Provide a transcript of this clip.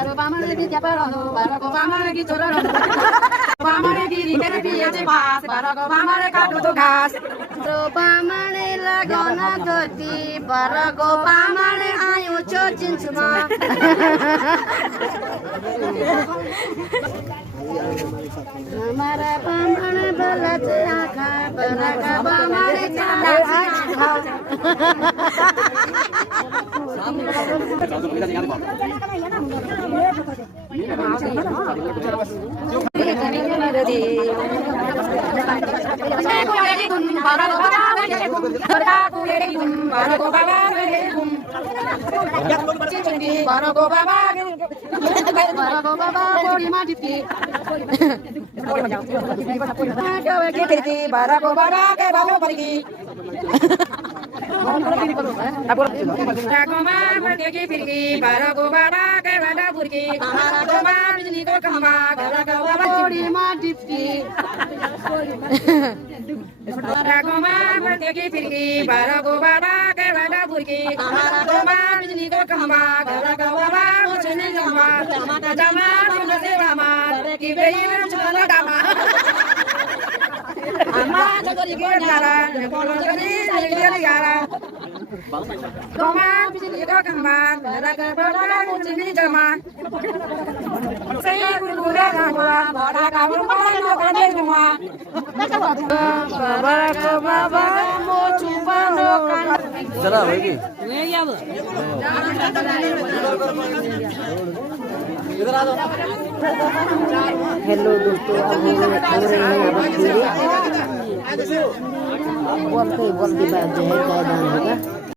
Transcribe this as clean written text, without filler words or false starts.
Pamane di Japarano, Barack Obama di Torano, Pamane di Rikerpi e Pass, Barack Obama Cato Gas, Pamane la Gona Goti, Barack Obama Ayu Churchin Suma. Mara Pamane Balata, Barack Obama चला होगी hello दोस्तों, अब हो रहे हैं बोलते बात जो है दान होगा।